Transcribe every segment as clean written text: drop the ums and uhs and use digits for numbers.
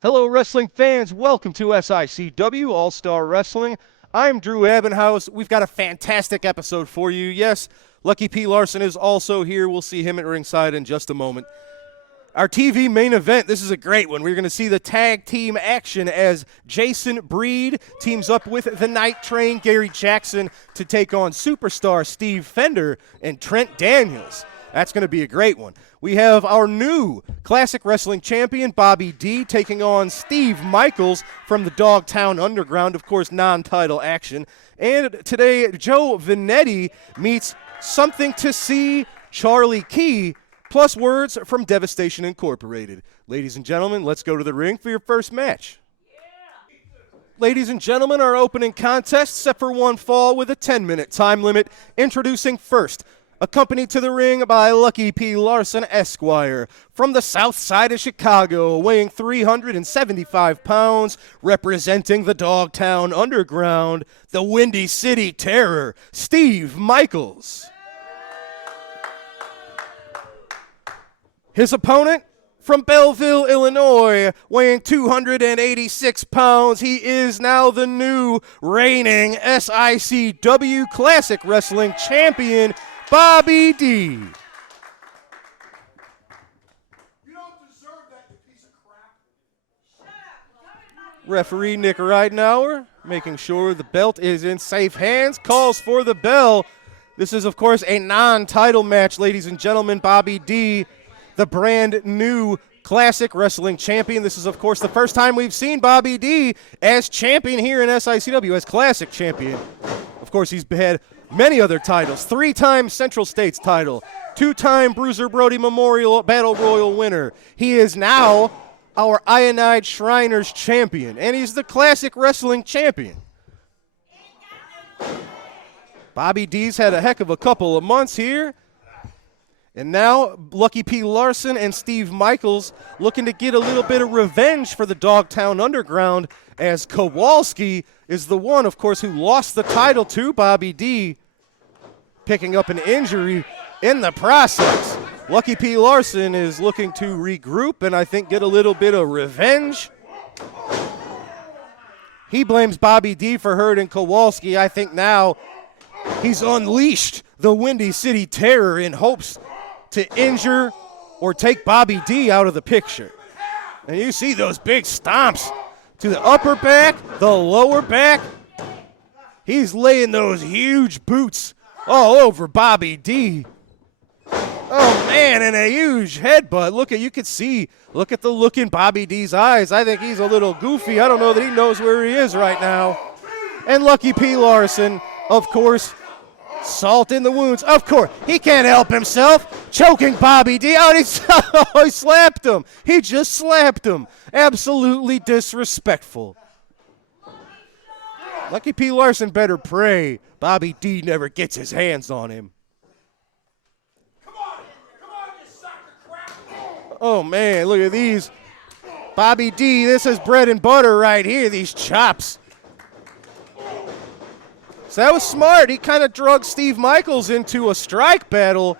Hello, wrestling fans. Welcome to SICW All-Star Wrestling. I'm Drew Abbenhouse. We've got a fantastic episode for you. Yes, Lucky P. Larson is also here. We'll see him at ringside in just a moment. Our TV main event, this is a great one. We're going to see the tag team action as Jason Breed teams up with the Night Train, Gary Jackson, to take on superstar Steve Fender and Trent Daniels. That's going to be a great one. We have our new Classic Wrestling champion, Bobby D, taking on Steve Michaels from the Dogtown Underground, of course, non-title action. And today, Joe Venetti meets Something to See, Charlie Key, plus words from Devastation Incorporated. Ladies and gentlemen, let's go to the ring for your first match. Ladies and gentlemen, our opening contest set for one fall with a 10-minute time limit. Introducing first, accompanied to the ring by Lucky P. Larson, Esquire, from the south side of Chicago, weighing 375 pounds, representing the Dogtown Underground, the Windy City Terror, Steve Michaels. His opponent, from Belleville, Illinois, weighing 286 pounds, he is now the new reigning SICW Classic Wrestling champion, Bobby D. You don't deserve that, you piece of crap. Referee Nick Ridenauer making sure the belt is in safe hands, calls for the bell. This is, of course, a non-title match, ladies and gentlemen. Bobby D, the brand new Classic Wrestling champion. This is, of course, the first time we've seen Bobby D as champion here in SICW, as Classic champion. Of course, he's had many other titles, 3-time Central States title, 2-time Bruiser Brody Memorial Battle Royal winner. He is now our Ionide Shriners champion, and he's the Classic Wrestling champion. Bobby D's had a heck of a couple of months here, and now Lucky P. Larson and Steve Michaels looking to get a little bit of revenge for the Dogtown Underground, as Kowalski is the one, of course, who lost the title to Bobby D, picking up an injury in the process. Lucky P. Larson is looking to regroup and I think get a little bit of revenge. He blames Bobby D for hurting Kowalski. I think now he's unleashed the Windy City Terror in hopes to injure or take Bobby D out of the picture. And you see those big stomps to the upper back, the lower back. He's laying those huge boots all over Bobby D. Oh, man, and a huge headbutt. Look at the look in Bobby D's eyes. I think he's a little goofy. I don't know that he knows where he is right now. And Lucky P. Larson, of course, salt in the wounds. Of course, he can't help himself. Choking Bobby D. Oh, he slapped him. He just slapped him. Absolutely disrespectful. Lucky P. Larson better pray Bobby D never gets his hands on him. Come on, you sack of crap. Oh, man, look at these. Bobby D, this is bread and butter right here, these chops. So that was smart. He kind of drug Steve Michaels into a strike battle.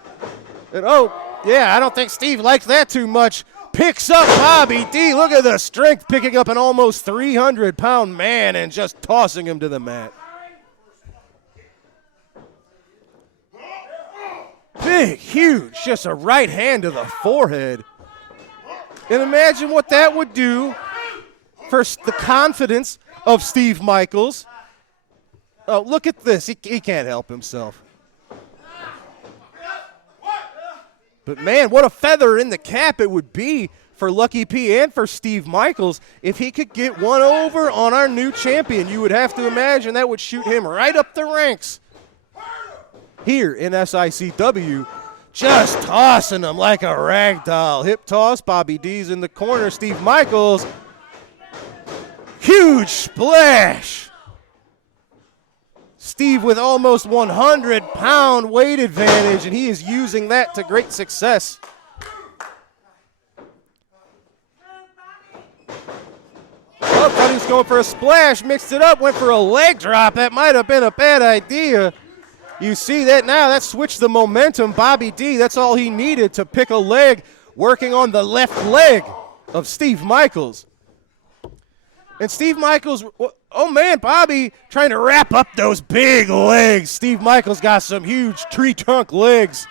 And, oh, yeah, I don't think Steve likes that too much. Picks up Bobby D. Look at the strength, picking up an almost 300-pound man and just tossing him to the mat. Big, huge, just a right hand to the forehead. And imagine what that would do for the confidence of Steve Michaels. Oh, look at this. He can't help himself. But, man, what a feather in the cap it would be for Lucky P and for Steve Michaels if he could get one over on our new champion. You would have to imagine that would shoot him right up the ranks here in SICW. Just tossing him like a rag doll. Hip toss. Bobby D's in the corner. Steve Michaels. Huge splash. Steve with almost 100-pound weight advantage, and he is using that to great success. Oh, thought he was going for a splash, mixed it up, went for a leg drop. That might have been a bad idea. You see that now, that switched the momentum. Bobby D, that's all he needed to pick a leg, working on the left leg of Steve Michaels. And Steve Michaels, oh man, Bobby trying to wrap up those big legs. Steve Michaels got some huge tree trunk legs.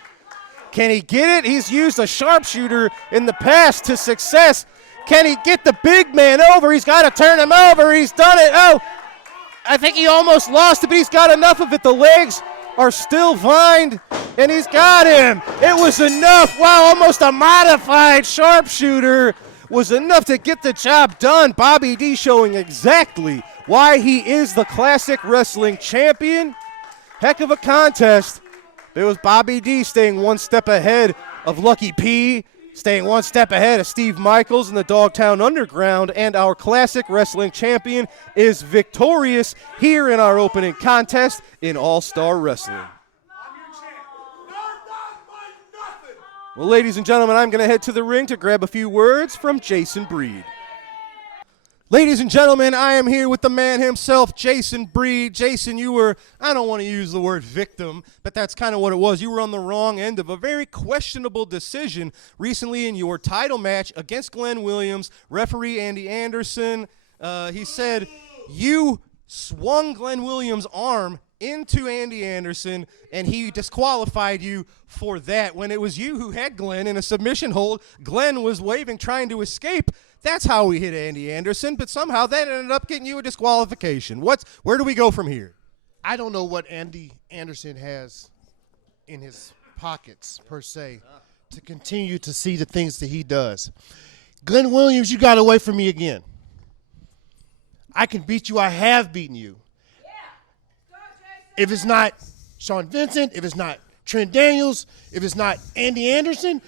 Can he get it? He's used a sharpshooter in the past to success. Can he get the big man over? He's got to turn him over. He's done it. Oh, I think he almost lost it, but he's got enough of it. The legs are still vined, and he's got him. It was enough. Wow, almost a modified sharpshooter was enough to get the job done. Bobby D showing exactly why he is the classic wrestling champion. Heck of a contest. It was Bobby D staying one step ahead of Lucky P, staying one step ahead of Steve Michaels in the Dogtown Underground, and our classic wrestling champion is victorious here in our opening contest in All-Star Wrestling. Well, ladies and gentlemen, I'm going to head to the ring to grab a few words from Jason Breed. Ladies and gentlemen, I am here with the man himself, Jason Breed. Jason, you were, I don't want to use the word victim, but that's kind of what it was. You were on the wrong end of a very questionable decision recently in your title match against Glenn Williams. Referee Andy Anderson, he said you swung Glenn Williams' arm into Andy Anderson, and he disqualified you for that. When it was you who had Glenn in a submission hold, Glenn was waving, trying to escape. That's how we hit Andy Anderson, but somehow that ended up getting you a disqualification. Where do we go from here? I don't know what Andy Anderson has in his pockets, per se, to continue to see the things that he does. Glenn Williams, you got away from me again. I can beat you. I have beaten you. If it's not Sean Vincent, if it's not Trent Daniels, if it's not Andy Anderson,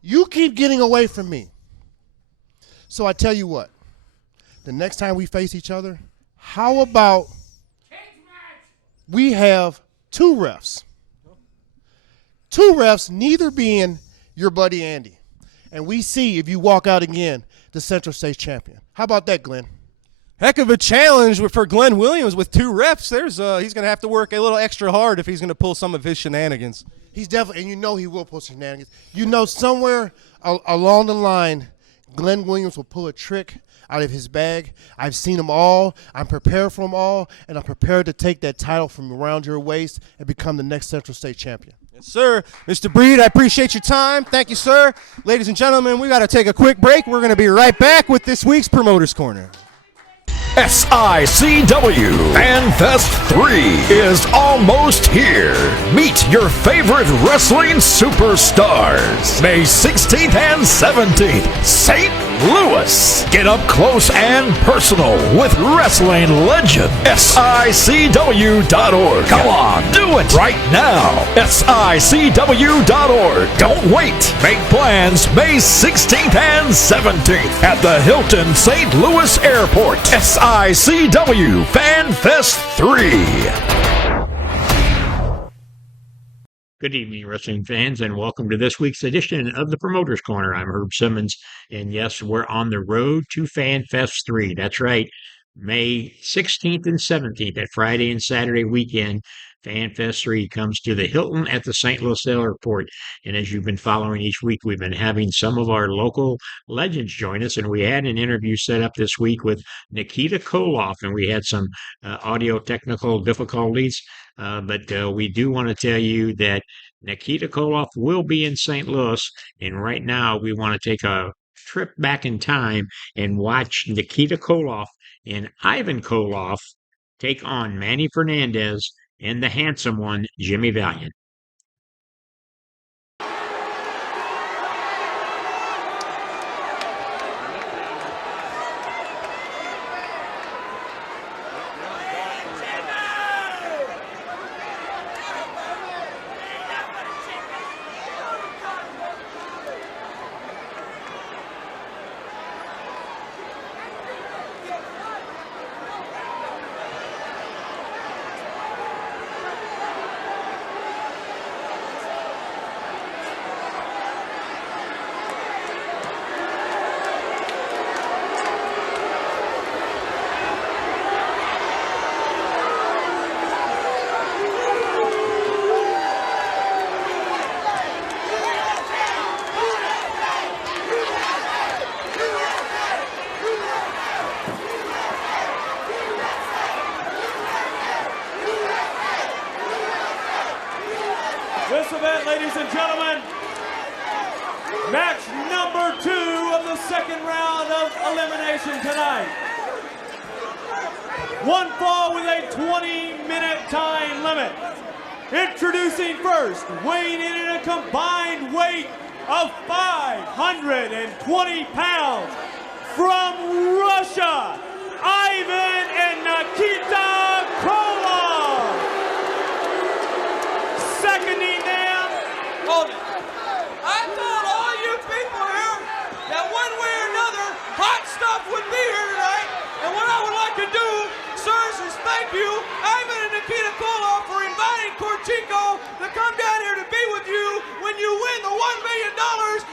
you keep getting away from me. So I tell you what, the next time we face each other, how about we have two refs? Two refs, neither being your buddy Andy. And we see if you walk out again, the Central States champion. How about that, Glenn? Heck of a challenge for Glenn Williams with two refs. He's going to have to work a little extra hard if he's going to pull some of his shenanigans. He's definitely, and you know he will pull shenanigans. You know somewhere along the line, Glenn Williams will pull a trick out of his bag. I've seen them all. I'm prepared for them all, and I'm prepared to take that title from around your waist and become the next Central State champion. Yes, sir. Mr. Breed, I appreciate your time. Thank you, sir. Ladies and gentlemen, we got to take a quick break. We're going to be right back with this week's Promoters Corner. SICW FanFest 3 is almost here. Meet your favorite wrestling superstars. May 16th and 17th, St. Louis. Get up close and personal with wrestling legend. SICW.org. Come on, do it right now. SICW.org. Don't wait. Make plans May 16th and 17th at the Hilton St. Louis Airport. SICW FanFest 3. Good evening, wrestling fans, and welcome to this week's edition of the Promoters Corner. I'm Herb Simmons, and yes, we're on the road to FanFest 3. That's right, May 16th and 17th, that Friday and Saturday weekend. FanFest 3 comes to the Hilton at the St. Louis Airport. And as you've been following each week, we've been having some of our local legends join us. And we had an interview set up this week with Nikita Koloff, and we had some audio technical difficulties. But we do want to tell you that Nikita Koloff will be in St. Louis. And right now, we want to take a trip back in time and watch Nikita Koloff and Ivan Koloff take on Manny Fernandez and the handsome one, Jimmy Valiant. ladies and gentlemen. Match number 2 of the second round of elimination tonight. One fall with a 20-minute time limit. Introducing first, weighing in at a combined weight of 520 pounds, from Russia, Ivan and Nikita Koloff. Seconding them, Hold it. I thought all you people here, that one way or another, hot stuff would be here tonight. And what I would like to do, sirs, is thank you, Ivan and Nikita Koloff, for inviting Corchico to come down here to be with you when you win the $1 million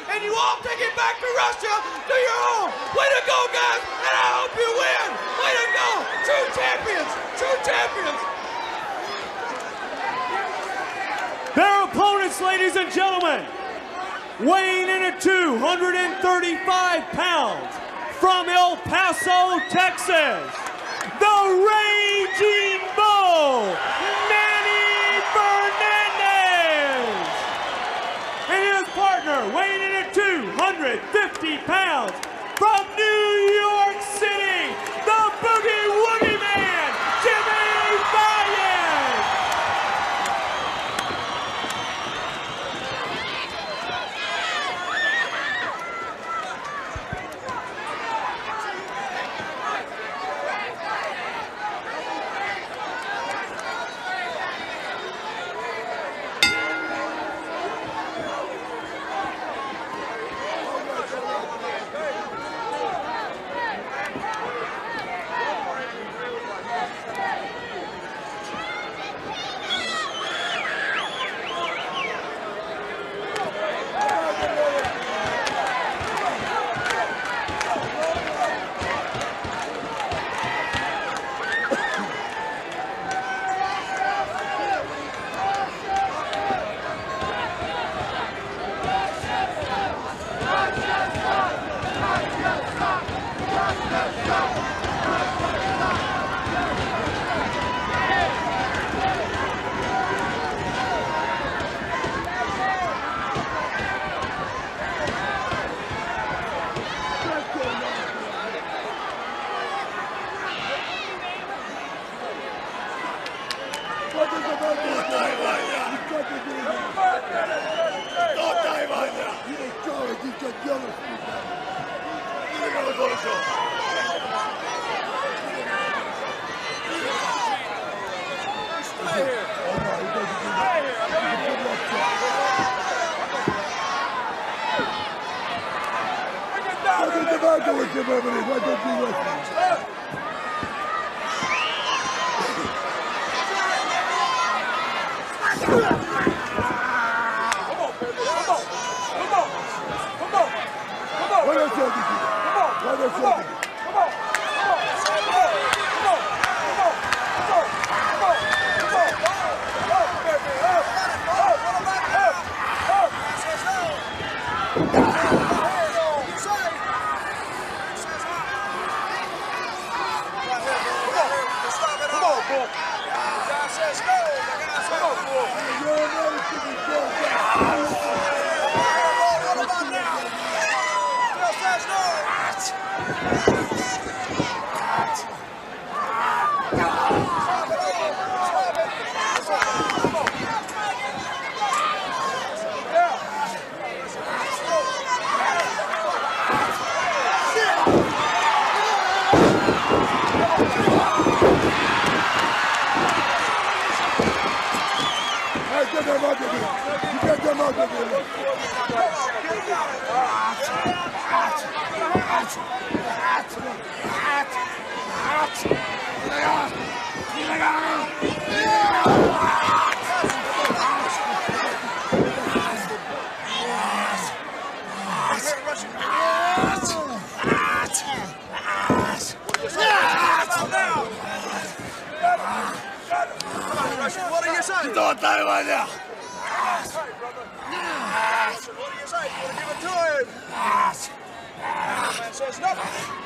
and you all take it back to Russia to your home. Way to go, guys, and I hope you win. Way to go. True champions. True champions. their opponents, ladies and gentlemen, weighing in at 235 pounds, from El Paso, Texas, the Raging Bull, Manny Fernandez. And his partner, weighing in at 250 pounds, from New York City, the Boogie Woogie Man, Jimmy Baez. What are you saying? Don't die right now. Hey, brother. What do you say? You want to give it to him? Man says nothing.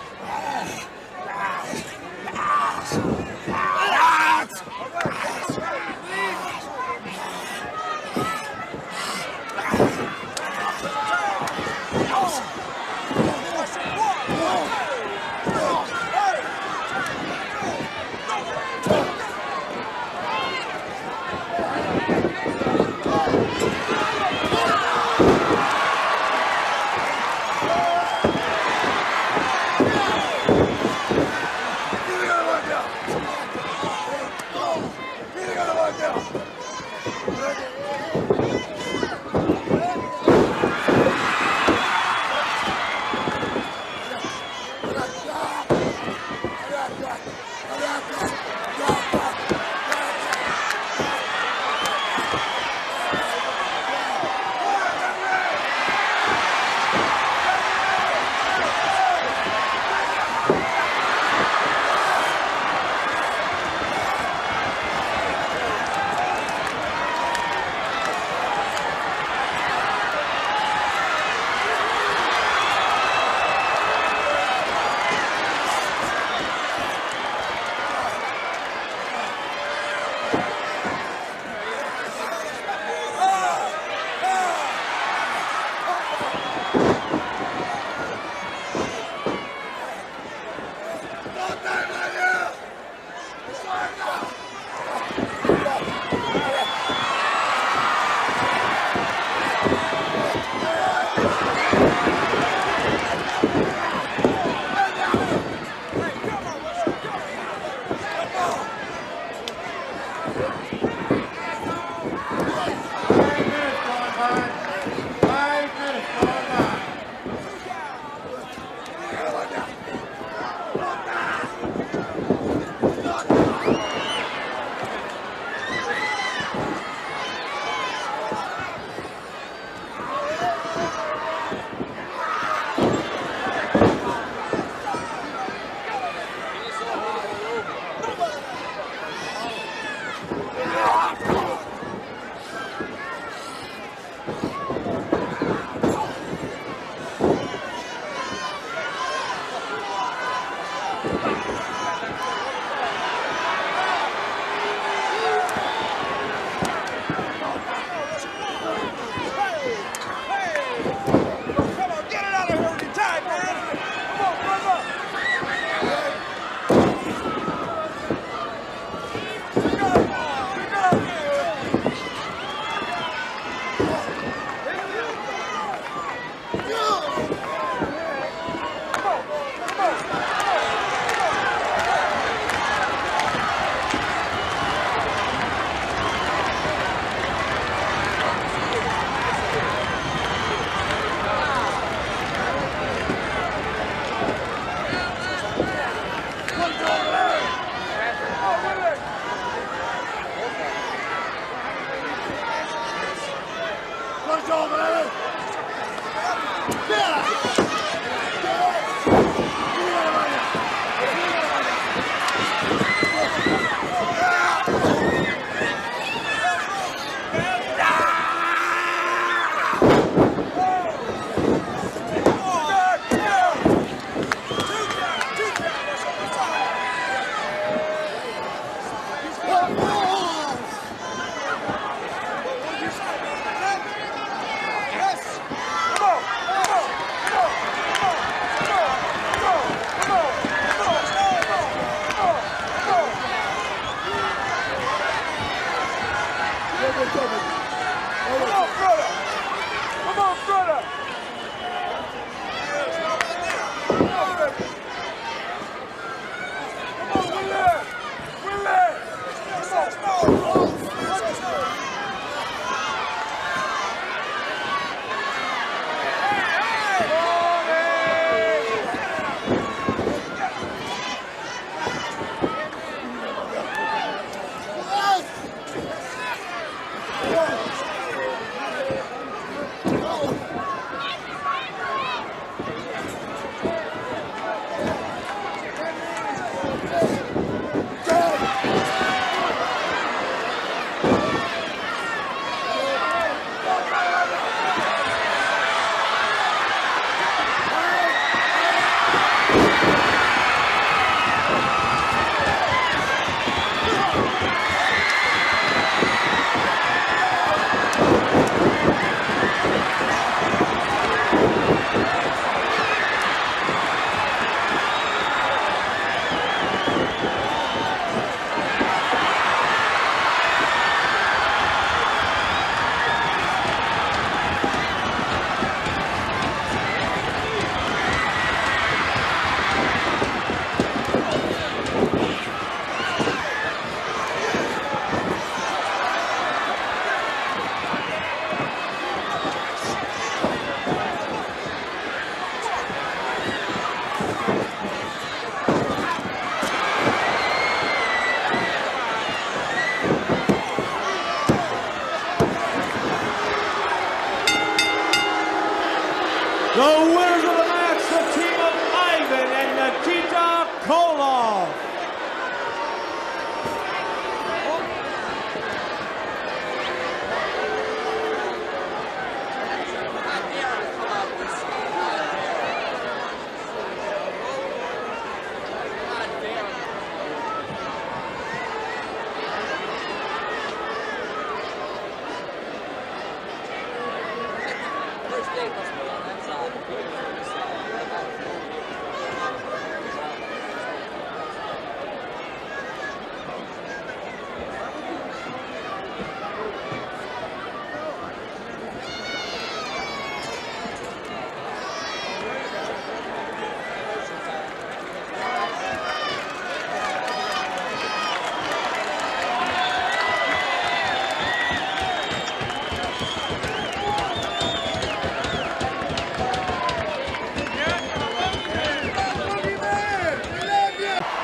The winners of the match, the team of Ivan and Nikita Koloff.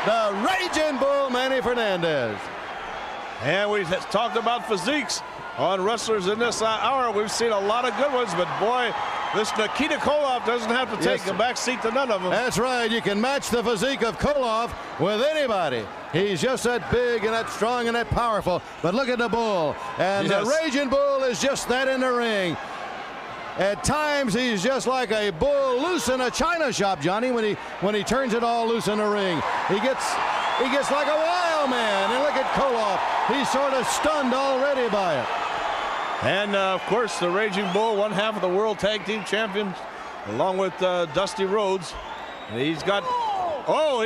The Raging Bull, Manny Fernandez. And we talked about physiques on wrestlers in this hour. We've seen a lot of good ones, but boy, this Nikita Koloff doesn't have to take a back seat to none of them. That's right. You can match the physique of Koloff with anybody. He's just that big and that strong and that powerful. But look at the Bull. And the Raging Bull is just that in the ring. At times, he's just like a bull loose in a china shop, Johnny, when he turns it all loose in the ring. He gets like a wild man. And look at Koloff. He's sort of stunned already by it. And, of course, the Raging Bull, one half of the World Tag Team Champions, along with Dusty Rhodes. He's got,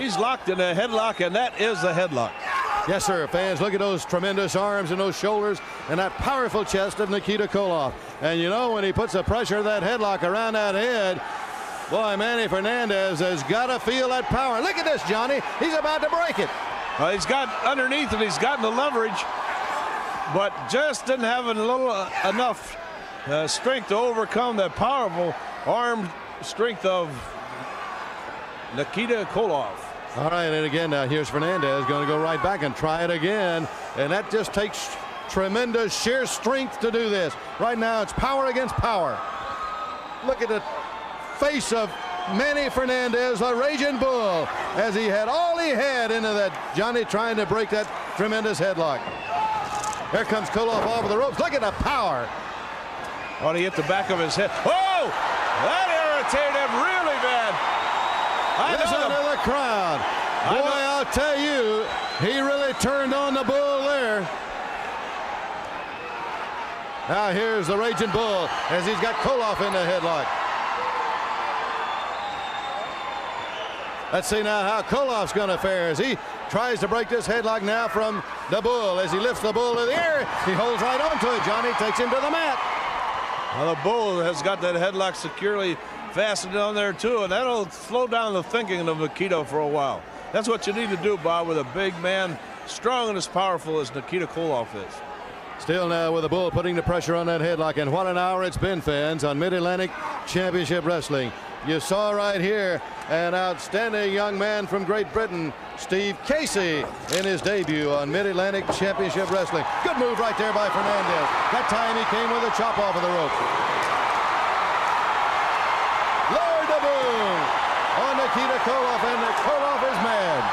he's locked in a headlock, and that is a headlock. Yes, sir. Fans, look at those tremendous arms and those shoulders and that powerful chest of Nikita Koloff. And, you know, when he puts the pressure of that headlock around that head, boy, Manny Fernandez has got to feel that power. Look at this, Johnny. He's about to break it. He's got underneath and he's gotten the leverage, but just didn't have enough strength to overcome that powerful arm strength of Nikita Koloff. All right, and again, now here's Fernandez going to go right back and try it again. And that just takes tremendous sheer strength to do this. Right now, it's power against power. Look at the face of Manny Fernandez, the Raging Bull, as he had all he had into that Johnny trying to break that tremendous headlock. Here comes Koloff off of the ropes. Look at the power. Oh, he hit the back of his head. Oh, that irritated him really bad. Listen to the crowd. Boy, I'll tell you, he really turned on the bull there. Now here's the Raging Bull as he's got Koloff in the headlock. Let's see now how Koloff's going to fare as he tries to break this headlock now from the bull. As he lifts the bull in the air, he holds right onto it. Johnny takes him to the mat. Now the bull has got that headlock securely fastened on there too, and that'll slow down the thinking of Nikita for a while. That's what you need to do, Bob, with a big man, strong and as powerful as Nikita Koloff is. Still now with the bull putting the pressure on that headlock, and what an hour it's been, fans, on Mid-Atlantic Championship Wrestling. You saw right here an outstanding young man from Great Britain, Steve Casey, in his debut on Mid-Atlantic Championship Wrestling. Good move right there by Fernandez. That time he came with a chop off of the rope. Lord the boom on Nikita Koloff, and Koloff is mad.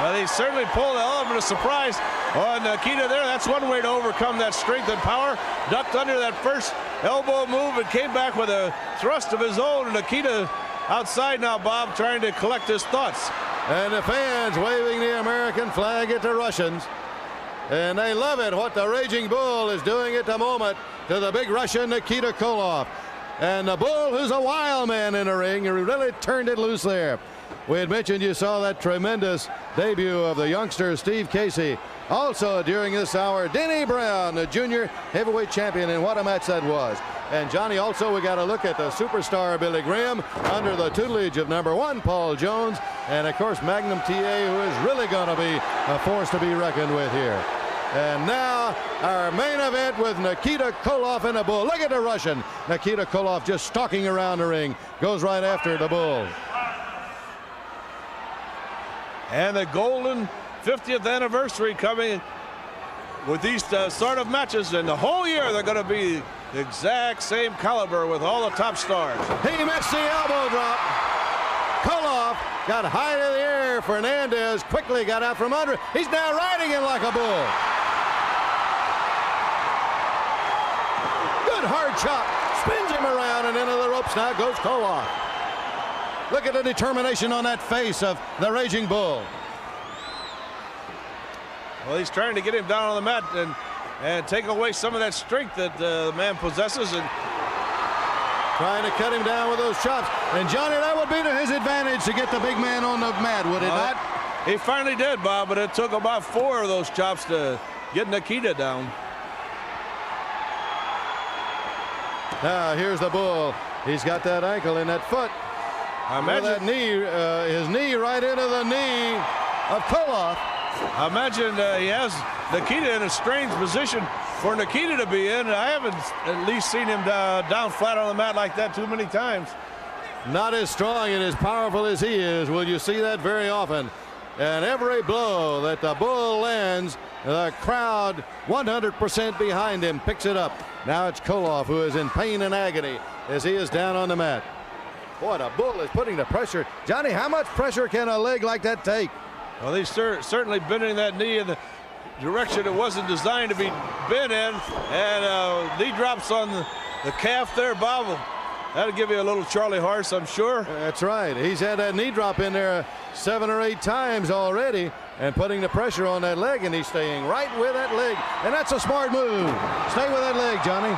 Well, he certainly pulled an element of surprise on Nikita there. That's one way to overcome that strength and power. Ducked under that first elbow move and came back with a thrust of his own. And Nikita outside now, Bob, trying to collect his thoughts. And the fans waving the American flag at the Russians. And they love it, what the Raging Bull is doing at the moment to the big Russian Nikita Koloff. And the Bull, who's a wild man in the ring, really turned it loose there. We had mentioned you saw that tremendous debut of the youngster Steve Casey. Also during this hour, Denny Brown, the junior heavyweight champion, and what a match that was. And Johnny, also we got to look at the superstar Billy Graham under the tutelage of #1 Paul Jones, and of course Magnum TA, who is really going to be a force to be reckoned with here. And now our main event with Nikita Koloff and the Bull. Look at the Russian. Nikita Koloff just stalking around the ring, goes right after the Bull. And the golden 50th anniversary coming with these sort of matches, and the whole year they're going to be the exact same caliber with all the top stars. He missed the elbow drop. Koloff got high in the air. Fernandez quickly got out from under. He's now riding him like a bull. Good hard chop. Spins him around, and into the ropes now goes Koloff. Look at the determination on that face of the Raging Bull. Well, he's trying to get him down on the mat and take away some of that strength that the man possesses, and trying to cut him down with those chops. And Johnny, that would be to his advantage to get the big man on the mat, would it not? He finally did, Bob, but it took about 4 of those chops to get Nikita down. Now here's the Bull. He's got that ankle in that foot. I imagine that knee, his knee right into the knee of Koloff. I imagine he has Nikita in a strange position for Nikita to be in. I haven't at least seen him down flat on the mat like that too many times. Not as strong and as powerful as he is. Will you see that very often? And every blow that the Bull lands, the crowd 100% behind him picks it up. Now it's Koloff who is in pain and agony as he is down on the mat. Boy, the Bull is putting the pressure. Johnny, how much pressure can a leg like that take? Well, he's certainly bending that knee, and direction it wasn't designed to be bent in, and knee drops on the calf there, Bob. That'll give you a little Charlie horse, I'm sure. That's right. He's had that knee drop in there 7 or 8 times already and putting the pressure on that leg, and he's staying right with that leg. And that's a smart move. Stay with that leg, Johnny.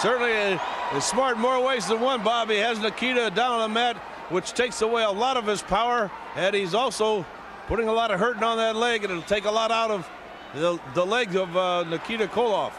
Certainly it's smart in more ways than one, Bob. He has Nikita down on the mat, which takes away a lot of his power, and he's also putting a lot of hurting on that leg, and it'll take a lot out of the leg of Nikita Koloff.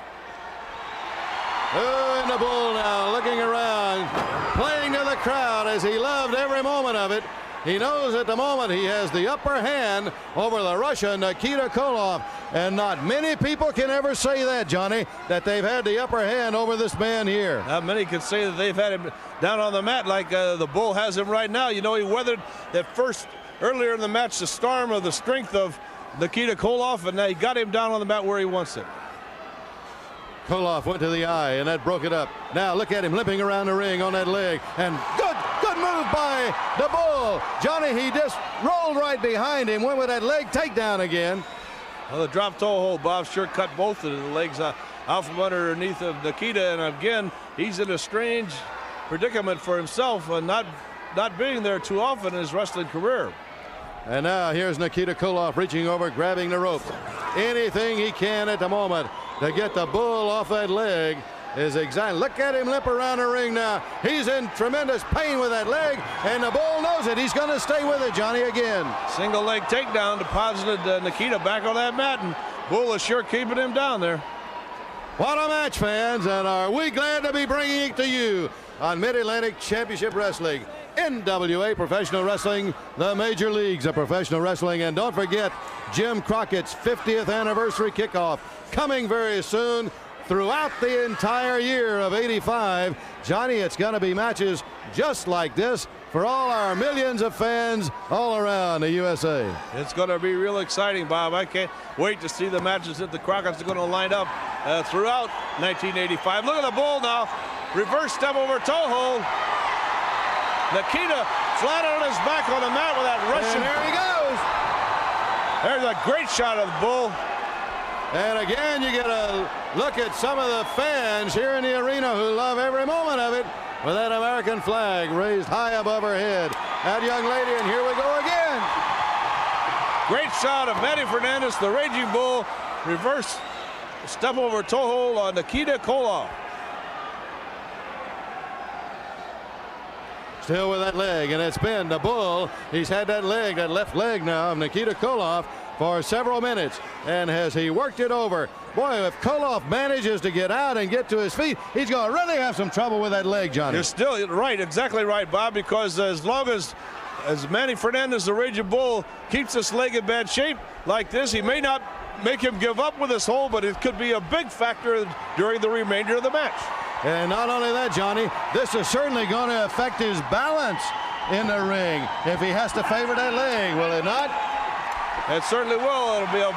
Oh, and the bull now looking around, playing to the crowd as he loved every moment of it. He knows at the moment he has the upper hand over the Russian Nikita Koloff. And not many people can ever say that, Johnny, that they've had the upper hand over this man here. Not many can say that they've had him down on the mat like the bull has him right now. You know, he weathered that first, earlier in the match, the storm of the strength of Nikita Koloff, and now he got him down on the mat where he wants it. Koloff went to the eye, and that broke it up. Now look at him limping around the ring on that leg, and good move by the bull. Johnny, he just rolled right behind him, went with that leg takedown again. Well, the drop toe hold, Bob, sure cut both of the legs out from underneath of Nikita, and again, he's in a strange predicament for himself, not being there too often in his wrestling career. And now here's Nikita Koloff reaching over, grabbing the rope. Anything he can at the moment to get the bull off that leg is exactly. Look at him limp around the ring now. He's in tremendous pain with that leg, and the bull knows it. He's going to stay with it, Johnny, again. Single leg takedown deposited Nikita back on that mat, and bull is sure keeping him down there. What a match, fans, and are we glad to be bringing it to you on Mid-Atlantic Championship Wrestling, NWA Professional Wrestling, the major leagues of professional wrestling. And don't forget Jim Crockett's 50th anniversary kickoff coming very soon throughout the entire year of '85. Johnny, it's going to be matches just like this for all our millions of fans all around the USA. It's going to be real exciting, Bob. I can't wait to see the matches that the Crockett's are going to line up throughout 1985. Look at the bull now. Reverse step over toe hold. Nikita flat on his back on the mat with that Russian. And there he goes. There's a great shot of the bull. And again, you get a look at some of the fans here in the arena who love every moment of it with that American flag raised high above her head. That young lady, and here we go again. Great shot of Venetti Fernandez, the Raging Bull. Reverse step over toe hold on Nikita Koloff. Still with that leg, and it's been the bull. He's had that leg, that left leg now of Nikita Koloff for several minutes, and has he worked it over. Boy, if Koloff manages to get out and get to his feet, he's going to really have some trouble with that leg, Johnny. You're still right, exactly right, Bob, because as long as Manny Fernandez, the Raging Bull, keeps this leg in bad shape like this, he may not make him give up with this hold, but it could be a big factor during the remainder of the match. And not only that, Johnny, this is certainly going to affect his balance in the ring if he has to favor that leg, will it not? It certainly will. It'll be a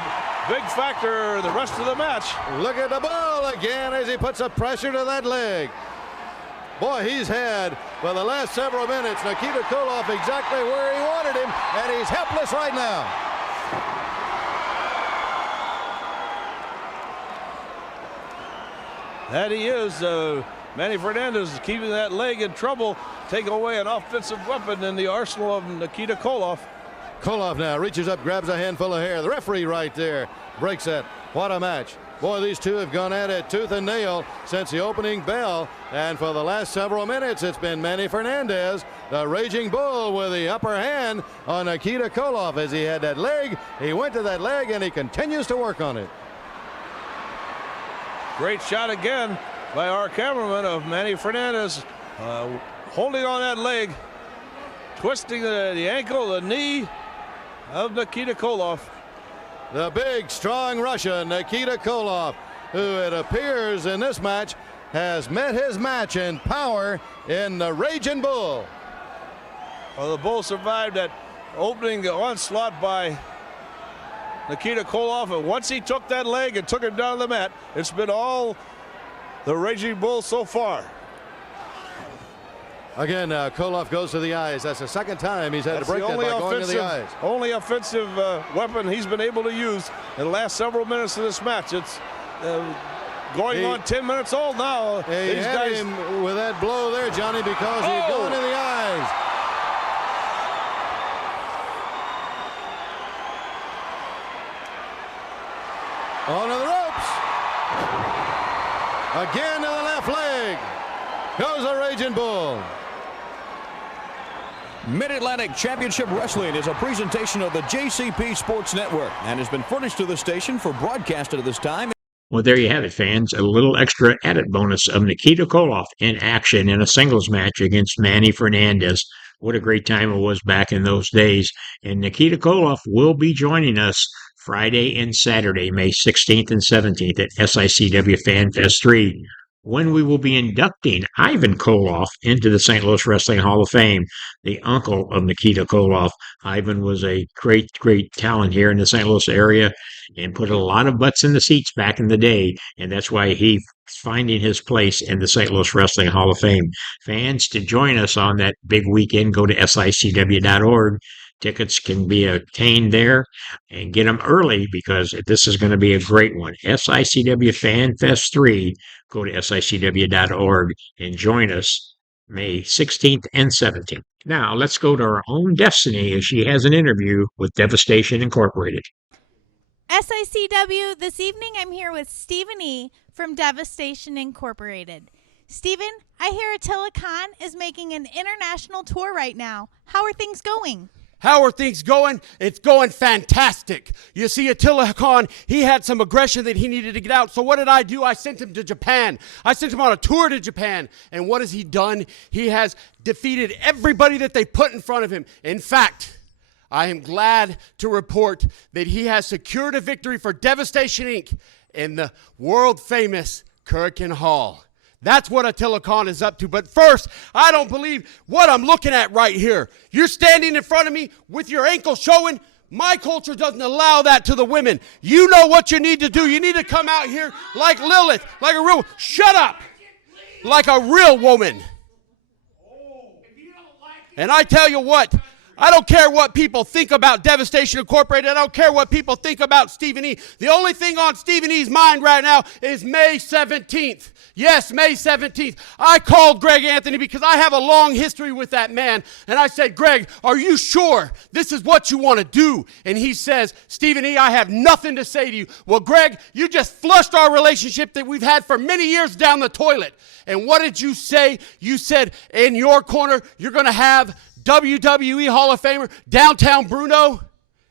big factor the rest of the match. Look at the bull again as he puts the pressure to that leg. Boy, he's had, for the last several minutes, Nikita Koloff exactly where he wanted him, and he's helpless right now. That he is. Manny Fernandez is keeping that leg in trouble, taking away an offensive weapon in the arsenal of Nikita Koloff. Koloff now reaches up, grabs a handful of hair. The referee right there breaks that. What a match. Boy, these two have gone at it tooth and nail since the opening bell. And for the last several minutes, it's been Manny Fernandez, the Raging Bull, with the upper hand on Nikita Koloff. As he had that leg, he went to that leg, and he continues to work on it. Great shot again by our cameraman of Manny Fernandez, holding on that leg, twisting the ankle, the knee of Nikita Koloff. The big, strong Russian, Nikita Koloff, who it appears in this match has met his match in power in the Raging Bull. Well, the Bull survived that opening onslaught by Nikita Koloff, and once he took that leg and took him down the mat, it's been all the Raging Bull so far. Again, Koloff goes to the eyes. That's the second time he's had That's to break the that only by going to the eyes. only offensive weapon he's been able to use in the last several minutes of this match. It's going on 10 minutes old now. He These had guys him with that blow there, Johnny, because he had gone to the eyes. On to the ropes. Again to the left leg. Goes the Raging Bull. Mid-Atlantic Championship Wrestling is a presentation of the JCP Sports Network and has been furnished to the station for broadcast at this time. Well, there you have it, fans. A little extra added bonus of Nikita Koloff in action in a singles match against Manny Fernandez. What a great time it was back in those days. And Nikita Koloff will be joining us Friday and Saturday, May 16th and 17th at SICW Fan Fest 3, when we will be inducting Ivan Koloff into the St. Louis Wrestling Hall of Fame, the uncle of Nikita Koloff. Ivan was a great, great talent here in the St. Louis area and put a lot of butts in the seats back in the day, and that's why he's finding his place in the St. Louis Wrestling Hall of Fame. Fans, to join us on that big weekend, go to SICW.org. Tickets can be obtained there, and get them early because this is going to be a great one. SICW Fan Fest 3. Go to SICW.org and join us May 16th and 17th. Now, let's go to our own Destiny as she has an interview with Devastation Incorporated. SICW, this evening I'm here with Stephen E. from Devastation Incorporated. Stephen, I hear Attila Khan is making an international tour right now. How are things going? How are things going? It's going fantastic. You see, Attila Khan, he had some aggression that he needed to get out. So what did I do? I sent him to Japan. I sent him on a tour to Japan. And what has he done? He has defeated everybody that they put in front of him. In fact, I am glad to report that he has secured a victory for Devastation Inc. in the world-famous Kurikan Hall. That's what Attila Khan is up to. But first, I don't believe what I'm looking at right here. You're standing in front of me with your ankle showing. My culture doesn't allow that to the women. You know what you need to do. You need to come out here like Lilith, like a real, shut up, like a real woman. And I tell you what, I don't care what people think about Devastation Incorporated. I don't care what people think about Stephen E. The only thing on Stephen E.'s mind right now is May 17th. Yes, May 17th. I called Greg Anthony because I have a long history with that man. And I said, Greg, are you sure this is what you want to do? And he says, Stephen E., I have nothing to say to you. Well, Greg, you just flushed our relationship that we've had for many years down the toilet. And what did you say? You said in your corner, you're going to have WWE Hall of Famer, Downtown Bruno.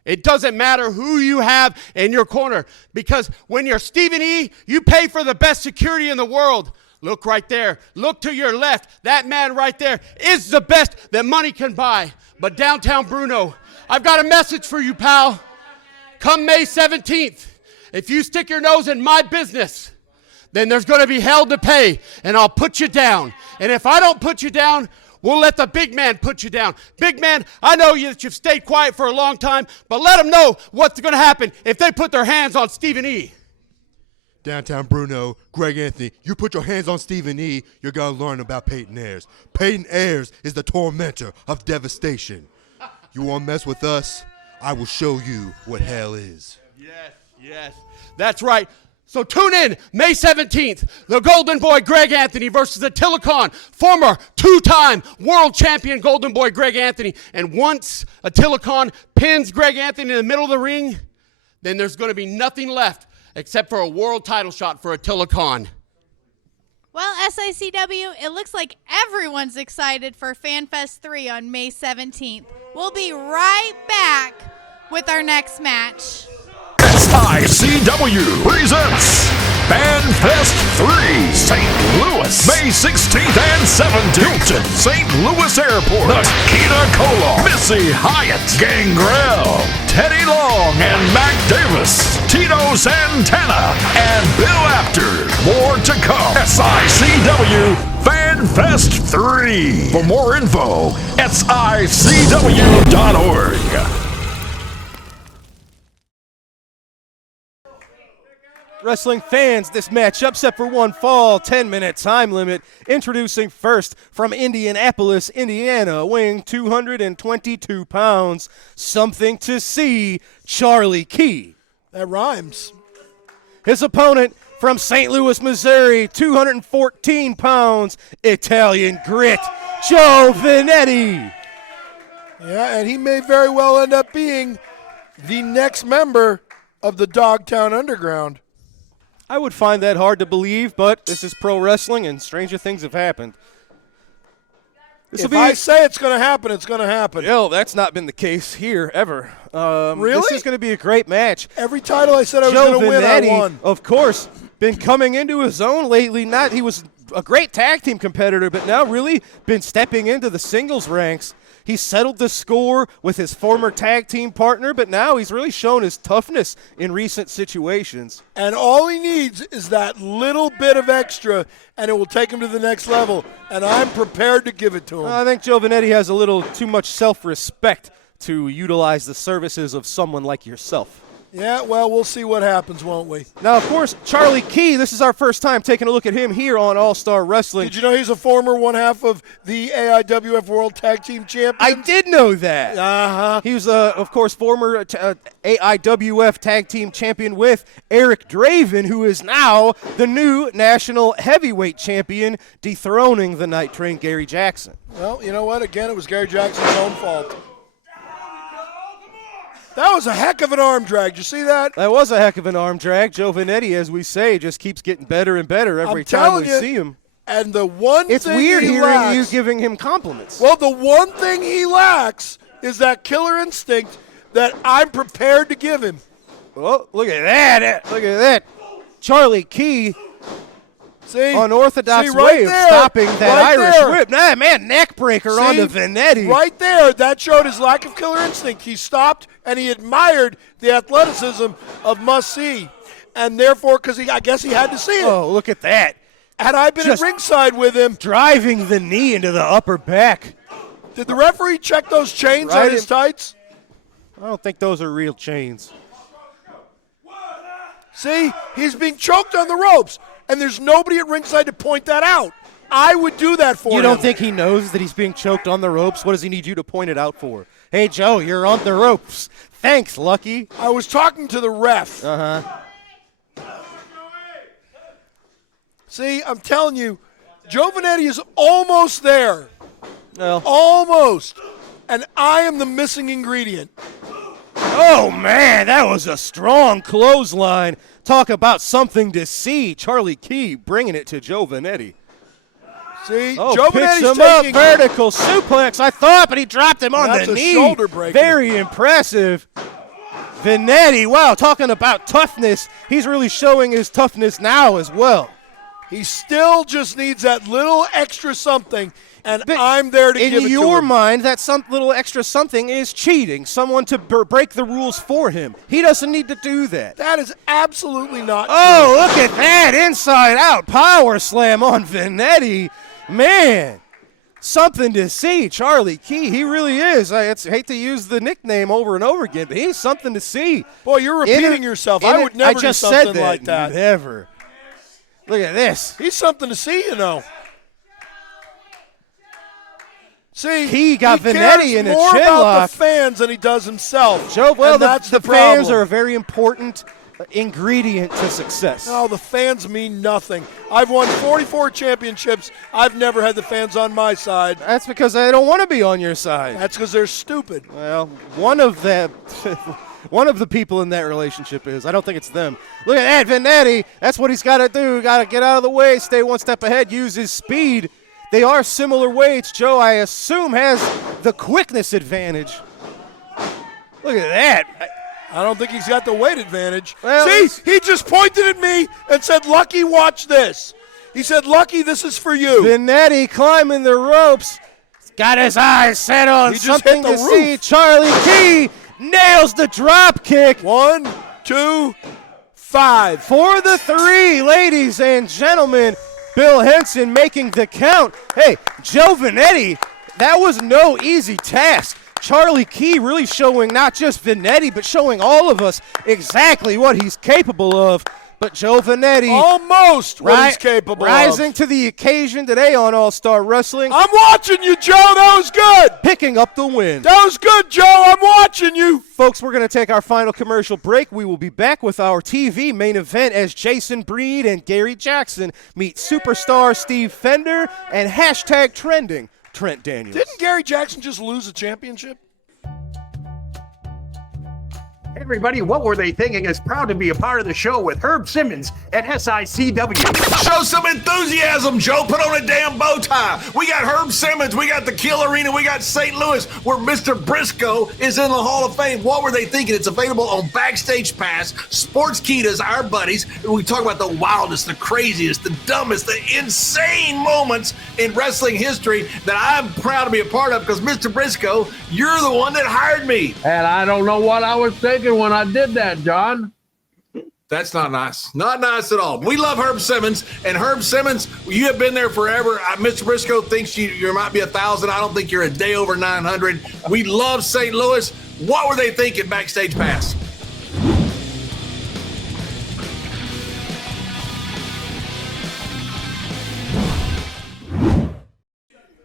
It doesn't matter who you have in your corner, because when you're Stephen E., you pay for the best security in the world. Look right there. Look to your left. That man right there is the best that money can buy. But Downtown Bruno, I've got a message for you, pal. Come May 17th, if you stick your nose in my business, then there's going to be hell to pay, and I'll put you down. And if I don't put you down, we'll let the big man put you down. Big man, I know that you've stayed quiet for a long time, but let them know what's going to happen if they put their hands on Stephen E. Downtown Bruno, Greg Anthony, you put your hands on Stephen E., you're going to learn about Peyton Ayers. Peyton Ayers is the tormentor of Devastation. You want to mess with us? I will show you what hell is. Yes, that's right. So tune in May 17th, the Golden Boy Greg Anthony versus Attila Khan, former two-time world champion Golden Boy Greg Anthony. And once Attila Khan pins Greg Anthony in the middle of the ring, then there's going to be nothing left except for a world title shot for Attila Khan. Well, SICW, it looks like everyone's excited for FanFest 3 on May 17th. We'll be right back with our next match. SICW presents FanFest 3, St. Louis, May 16th and 17th. Hilton, St. Louis Airport, Nikita Koloff, Missy Hyatt, Gangrel, Teddy Long and Mac Davis, Tito Santana, and Bill Apter. More to come. SICW FanFest 3. For more info, SICW.org. Wrestling fans, this matchup set for one fall, 10-minute time limit. Introducing first from Indianapolis, Indiana, weighing 222 pounds. Something to see, Charlie Key. That rhymes. His opponent from St. Louis, Missouri, 214 pounds, Italian Grit, Joe Venetti. Yeah, and he may very well end up being the next member of the Dogtown Underground. I would find that hard to believe, but this is pro wrestling, and stranger things have happened. If I say it's going to happen, it's going to happen. No, that's not been the case here ever. Really? This is going to be a great match. Every title I said I was going to win, I won. Of course, been coming into his own lately. He was a great tag team competitor, but now really been stepping into the singles ranks. He settled the score with his former tag team partner, but now he's really shown his toughness in recent situations. And all he needs is that little bit of extra, and it will take him to the next level. And I'm prepared to give it to him. I think Joe Venetti has a little too much self-respect to utilize the services of someone like yourself. Yeah, well, we'll see what happens, won't we? Now, of course, Charlie Key, this is our first time taking a look at him here on All-Star Wrestling. Did you know he's a former one-half of the AIWF World Tag Team Champion? I did know that. Uh-huh. He was, of course, former AIWF Tag Team Champion with Eric Draven, who is now the new National Heavyweight Champion, dethroning the Night Train Gary Jackson. Well, you know what? Again, it was Gary Jackson's own fault. That was a heck of an arm drag. Did you see that? That was a heck of an arm drag. Joe Venetti, as we say, just keeps getting better and better every time we see him. And the one it's thing weird he hearing lacks, you giving him compliments. Well, the one thing he lacks is that killer instinct that I'm prepared to give him. Well, look at that. Look at that. Charlie Key. See, unorthodox right way there, of stopping that Irish there. whip. Nah, man, neck breaker onto Venetti. Right there, that showed his lack of killer instinct. He stopped and he admired the athleticism of Must-See. And therefore, because I guess he had to see it. Oh, look at that. Had I been at ringside with him. Driving the knee into the upper back. Did the referee check those chains on his tights? I don't think those are real chains. See, he's being choked on the ropes. And there's nobody at ringside to point that out. I would do that for him. You don't think he knows that he's being choked on the ropes? What does he need you to point it out for? Hey, Joe, you're on the ropes. Thanks, Lucky. I was talking to the ref. Uh-huh. See, I'm telling you, Joe Venetti is almost there. Well. Almost. And I am the missing ingredient. Oh, man, that was a strong clothesline. Talk about something to see. Charlie Key bringing it to Joe Venetti. See, Joe Venetti's him up, vertical suplex, I thought, but he dropped him on the knee. Shoulder breaker. Very impressive. Venetti, wow, talking about toughness. He's really showing his toughness now as well. He still just needs that little extra something, and I'm there to give it to him. In your mind, that little extra something is cheating, someone to break the rules for him. He doesn't need to do that. That is absolutely not true. Look at that, inside out power slam on Venetti. Man, something to see. Charlie Key, he really is. I hate to use the nickname over and over again, but he's something to see. Boy, you're repeating yourself. I would never do something like that. Never. Look at this. He's something to see, you know. See, he got Venetti Venetti in a more chin about lock. The fans than he does himself. Joe, well, that's the fans are a very important ingredient to success. No, the fans mean nothing. I've won 44 championships. I've never had the fans on my side. That's because they don't want to be on your side. That's because they're stupid. Well, one of the people in that relationship is. I don't think it's them. Look at that, Venetti. That's what he's got to do. Got to get out of the way, stay one step ahead, use his speed. They are similar weights. Joe, I assume, has the quickness advantage. Look at that. I don't think he's got the weight advantage. Well, see, he just pointed at me and said, Lucky, watch this. He said, Lucky, this is for you. Venetti climbing the ropes. He's got his eyes set on something to see. Charlie Key nails the drop kick. 1, 2, 5. For the 3, ladies and gentlemen. Bill Henson making the count. Hey, Joe Venetti, that was no easy task. Charlie Key really showing not just Venetti, but showing all of us exactly what he's capable of. But Joe Venetti almost what he's capable rising of. to the occasion today on All-Star Wrestling. I'm watching you, Joe. That was good. Picking up the win. That was good, Joe. I'm watching you. Folks, we're going to take our final commercial break. We will be back with our TV main event as Jason Breed and Gary Jackson meet superstar Steve Fender and hashtag trending Trent Daniels. Didn't Gary Jackson just lose a championship? Hey everybody, What Were They Thinking is proud to be a part of the show with Herb Simmons at SICW. Show some enthusiasm, Joe. Put on a damn bow tie. We got Herb Simmons. We got the Kill Arena. We got St. Louis, where Mr. Briscoe is in the Hall of Fame. What Were They Thinking? It's available on Backstage Pass. Sportskeedas, our buddies. We talk about the wildest, the craziest, the dumbest, the insane moments in wrestling history that I'm proud to be a part of because, Mr. Briscoe, you're the one that hired me. And I don't know what I was thinking when I did that, John. That's not nice. Not nice at all. We love Herb Simmons, and Herb Simmons, you have been there forever. Mr. Briscoe thinks you might be 1,000. I don't think you're a day over 900. We love St. Louis. What were they thinking, Backstage Pass?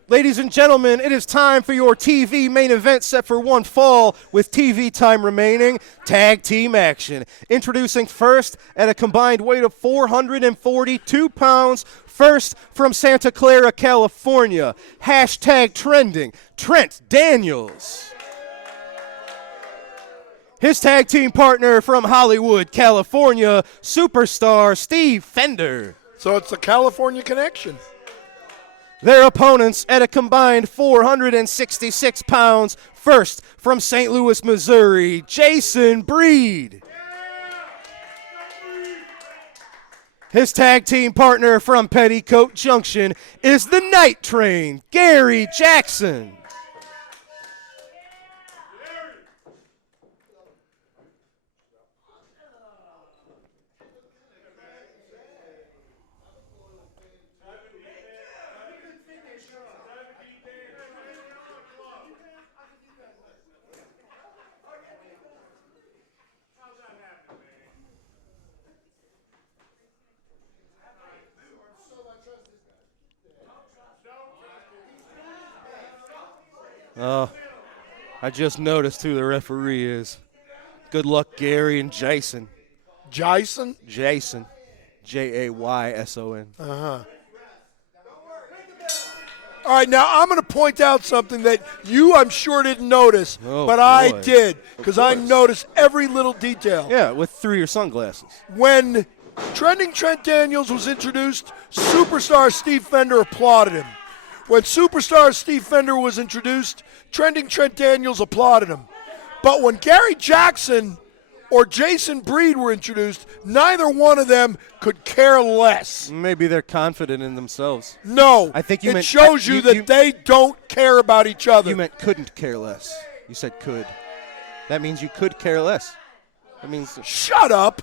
Ladies and gentlemen, it is time for your TV main event set for one fall with TV time remaining, tag team action. Introducing first at a combined weight of 442 pounds, first from Santa Clara, California, hashtag trending, Trent Daniels. His tag team partner from Hollywood, California, superstar Steve Fender. So it's the California connection. Their opponents at a combined 466 pounds, first from St. Louis, Missouri, Jason Breed. His tag team partner from Petticoat Junction is the Night Train, Gary Jackson. Oh, I just noticed who the referee is. Good luck, Gary and Jason. Jason? Jason. Jayson. Uh-huh. All right, now I'm going to point out something that you, I'm sure, didn't notice, but I did, because I noticed every little detail. Yeah, through your sunglasses. When Trending Trent Daniels was introduced, superstar Steve Fender applauded him. When superstar Steve Fender was introduced, Trending Trent Daniels applauded him. But when Gary Jackson or Jason Breed were introduced, neither one of them could care less. Maybe they're confident in themselves. No, I think you it shows you that they don't care about each other. You meant couldn't care less. You said could. That means you could care less. That means. Shut up.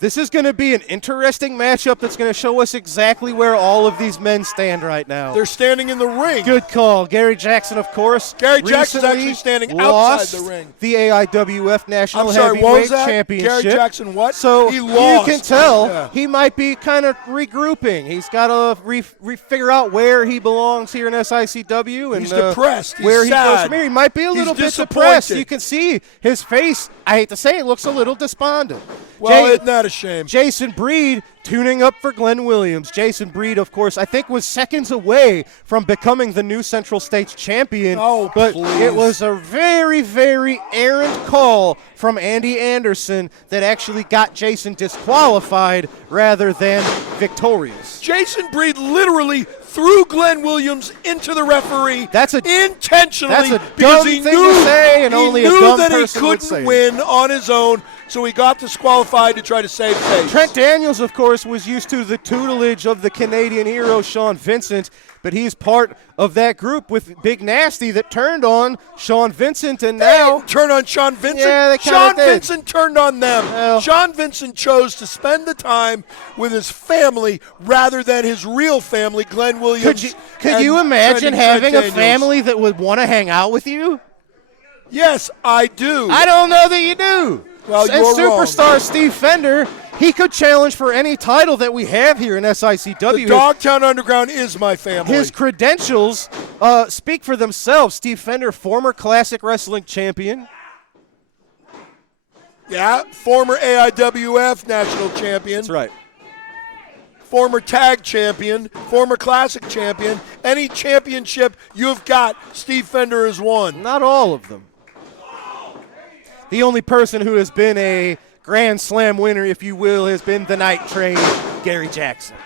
This is going to be an interesting matchup that's going to show us exactly where all of these men stand right now. They're standing in the ring. Good call. Gary Jackson, of course. Gary Jackson's actually standing outside the ring. The AIWF National what Heavyweight was that? Championship. Gary Jackson what? So he lost. You can tell he might be kind of regrouping. He's got to figure out where he belongs here in SICW. And, he's depressed. He's where sad. he goes from here. He might be a little bit depressed. You can see his face, I hate to say it, looks a little despondent. Well, isn't that a shame? Jason Breed tuning up for Glenn Williams. Jason Breed, of course, I think was seconds away from becoming the new Central States champion. But please. It was a very, very errant call from Andy Anderson that actually got Jason disqualified rather than victorious. Jason Breed literally threw Glenn Williams into the referee intentionally that's a because dumb he thing knew, to say, and only he a knew dumb that he person would say couldn't it. win on his own, so he got disqualified to try to save face. Trent Daniels, of course, was used to the tutelage of the Canadian hero Sean Vincent, but he's part of that group with Big Nasty that turned on Sean Vincent, and now turn on Sean Vincent. Yeah, they Sean did. Vincent turned on them. Well, Sean Vincent chose to spend the time with his family rather than his real family, Glenn Williams. Could you imagine Trent having a Daniels. family that would want to hang out with you? Yes, I do. I don't know that you do. Well, and you're Superstar wrong. Steve Fender, he could challenge for any title that we have here in SICW. The Dogtown Underground is my family. His credentials speak for themselves. Steve Fender, former classic wrestling champion. Yeah, former AIWF national champion. That's right. Former tag champion, former classic champion. Any championship you've got, Steve Fender has won. Not all of them. The only person who has been a Grand Slam winner, if you will, has been the Night Train, Gary Jackson.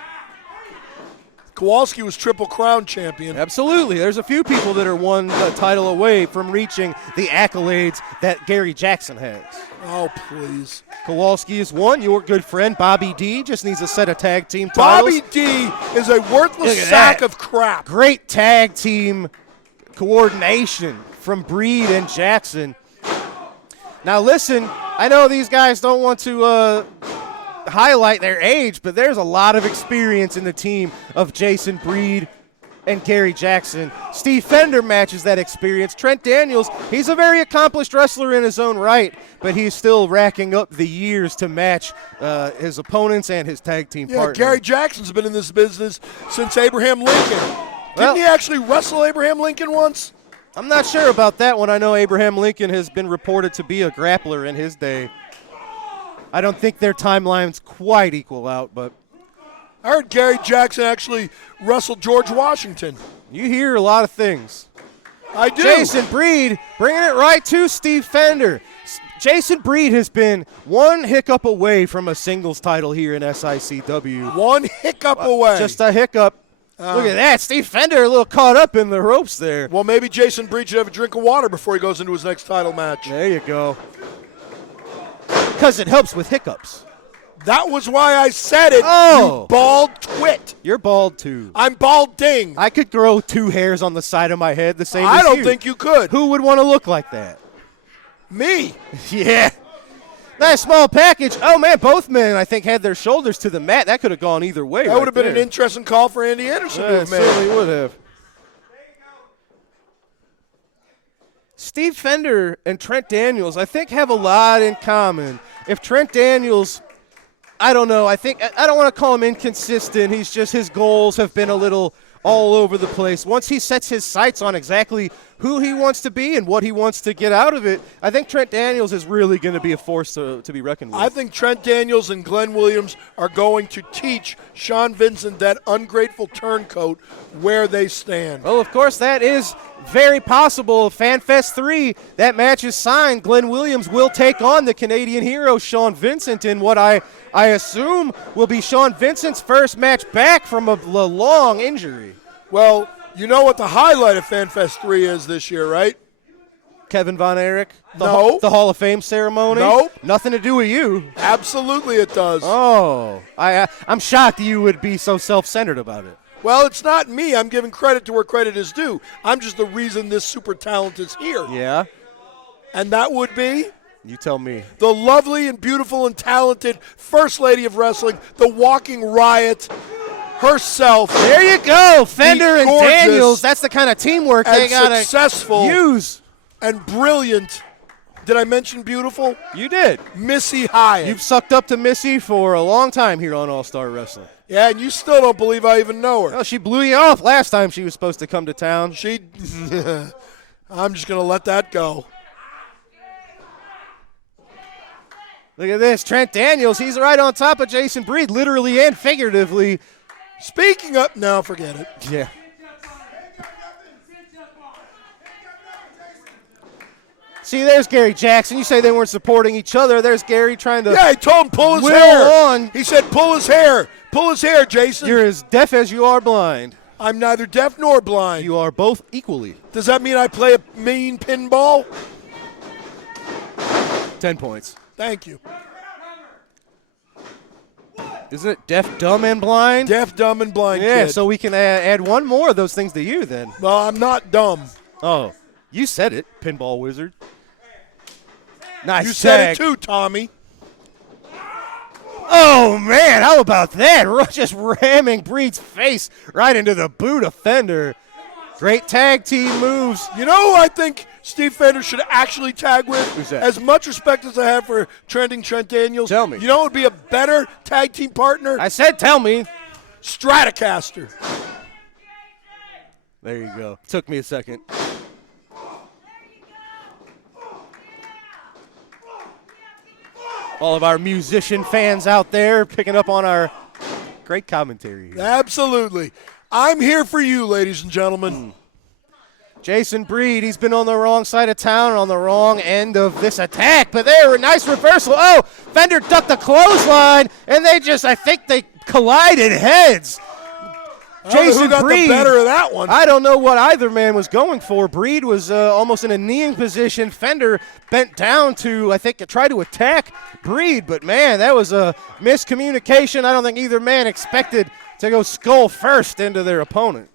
Kowalski was Triple Crown champion. Absolutely. There's a few people that are one title away from reaching the accolades that Gary Jackson has. Oh, please. Kowalski is one. Your good friend, Bobby D, just needs a set of tag team titles. Bobby D is a worthless sack of crap. Great tag team coordination from Breed and Jackson. Now, listen, I know these guys don't want to highlight their age, but there's a lot of experience in the team of Jason Breed and Gary Jackson. Steve Fender matches that experience. Trent Daniels, he's a very accomplished wrestler in his own right, but he's still racking up the years to match his opponents and his tag team partner. Gary Jackson's been in this business since Abraham Lincoln. Didn't he actually wrestle Abraham Lincoln once? I'm not sure about that one. I know Abraham Lincoln has been reported to be a grappler in his day. I don't think their timelines quite equal out, but I heard Gary Jackson actually wrestled George Washington. You hear a lot of things. I do. Jason Breed bringing it right to Steve Fender. Jason Breed has been one hiccup away from a singles title here in SICW. One hiccup away. Just a hiccup. Look at that. Steve Fender a little caught up in the ropes there. Well, maybe Jason Breed should have a drink of water before he goes into his next title match. There you go. Because it helps with hiccups. That was why I said it, Oh. you bald twit. You're bald, too. I'm balding. I could grow 2 hairs on the side of my head the same as I you. don't think you could. Who would want to look like that? Me. Yeah. Nice small package. Oh, man, both men, I think, had their shoulders to the mat. That could have gone either way. That would have been an interesting call for Andy Anderson to have made. Certainly would have. Steve Fender and Trent Daniels, I think, have a lot in common. If Trent Daniels, I don't know, I don't want to call him inconsistent. He's just, his goals have been a little all over the place. Once he sets his sights on exactly who he wants to be and what he wants to get out of it, I think Trent Daniels is really going to be a force to be reckoned with. I think Trent Daniels and Glenn Williams are going to teach Sean Vincent, that ungrateful turncoat, where they stand. Well, of course, that is very possible. FanFest 3, that match is signed. Glenn Williams will take on the Canadian hero, Sean Vincent, in what I assume will be Sean Vincent's first match back from a long injury. Well, you know what the highlight of FanFest 3 is this year, right? Kevin Von Erich? No. The Hall of Fame ceremony? Nope. Nothing to do with you. Absolutely it does. Oh, I'm shocked you would be so self-centered about it. Well, it's not me. I'm giving credit to where credit is due. I'm just the reason this super talent is here. Yeah? And that would be? You tell me. The lovely and beautiful and talented First Lady of Wrestling, the walking riot herself. There you go, Fender and gorgeous Daniels. That's the kind of teamwork they and got to successful use. And brilliant. Did I mention beautiful? You did. Missy Hyatt. You've sucked up to Missy for a long time here on All-Star Wrestling. Yeah, and you still don't believe I even know her. Well, she blew you off last time she was supposed to come to town. I'm just going to let that go. Look at this. Trent Daniels, he's right on top of Jason Breed, literally and figuratively. Speaking of, no, forget it. Yeah. See, there's Gary Jackson. You say they weren't supporting each other. There's Gary trying to. Yeah, he told him pull his will hair. On. He said pull his hair. Pull his hair, Jason. You're as deaf as you are blind. I'm neither deaf nor blind. You are both equally. Does that mean I play a mean pinball? 10 points. Thank you. Isn't it deaf, dumb, and blind? Deaf, dumb, and blind, Yeah, kid. so we can add one more of those things to you then. Well, I'm not dumb. Oh, you said it, pinball wizard. Nice You said tag. it too, Tommy. Oh, man, how about that? Just ramming Breed's face right into the boot of Fender. Great tag team moves. You know who I think Steve Fender should actually tag with? Who's that? As much respect as I have for Trending Trent Daniels. Tell me. You know what would be a better tag team partner? I said tell me. Stratocaster. There you go. Took me a second. All of our musician fans out there picking up on our great commentary here. Absolutely. I'm here for you, ladies and gentlemen. Jason Breed, he's been on the wrong side of town, on the wrong end of this attack, but there, a nice reversal. Oh, Fender ducked the clothesline, and I think they collided heads. Jason got Breed, the better of that one. I don't know what either man was going for. Breed was almost in a kneeing position. Fender bent down to, I think, try to attack Breed, but man, that was a miscommunication. I don't think either man expected to go skull first into their opponent.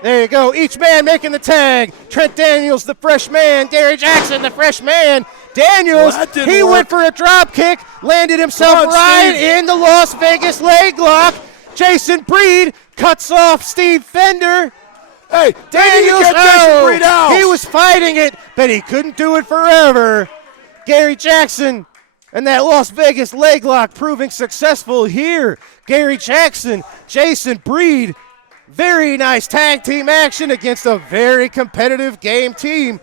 There you go. Each man making the tag. Trent Daniels, the fresh man. Gary Jackson, the fresh man. Daniels, he went for a drop kick, landed himself right in the Las Vegas leg lock. Jason Breed cuts off Steve Fender. Hey, Daniels, Jason Breed out. He was fighting it, but he couldn't do it forever. Gary Jackson and that Las Vegas leg lock proving successful here. Gary Jackson, Jason Breed. Very nice tag team action against a very competitive game team.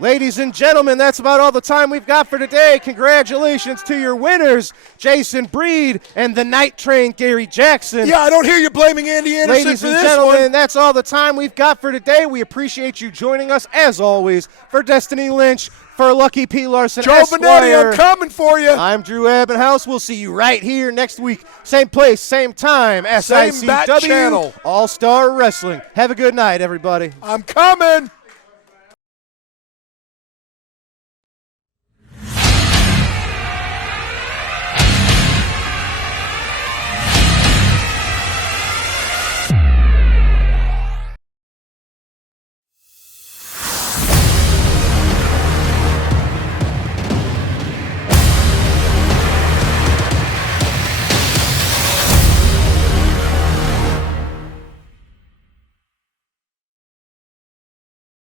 Ladies and gentlemen, that's about all the time we've got for today. Congratulations to your winners, Jason Breed and the Night Train, Gary Jackson. Yeah, I don't hear you blaming Andy Anderson Ladies for and this gentlemen, one. that's all the time we've got for today. We appreciate you joining us, as always, for Destiny Lynch, for Lucky P. Larson, Joe Esquire. Venetti, I'm coming for you. I'm Drew Abbenhouse. We'll see you right here next week. Same place, same time. Same bat SICW channel. All-Star Wrestling. Have a good night, everybody. I'm coming.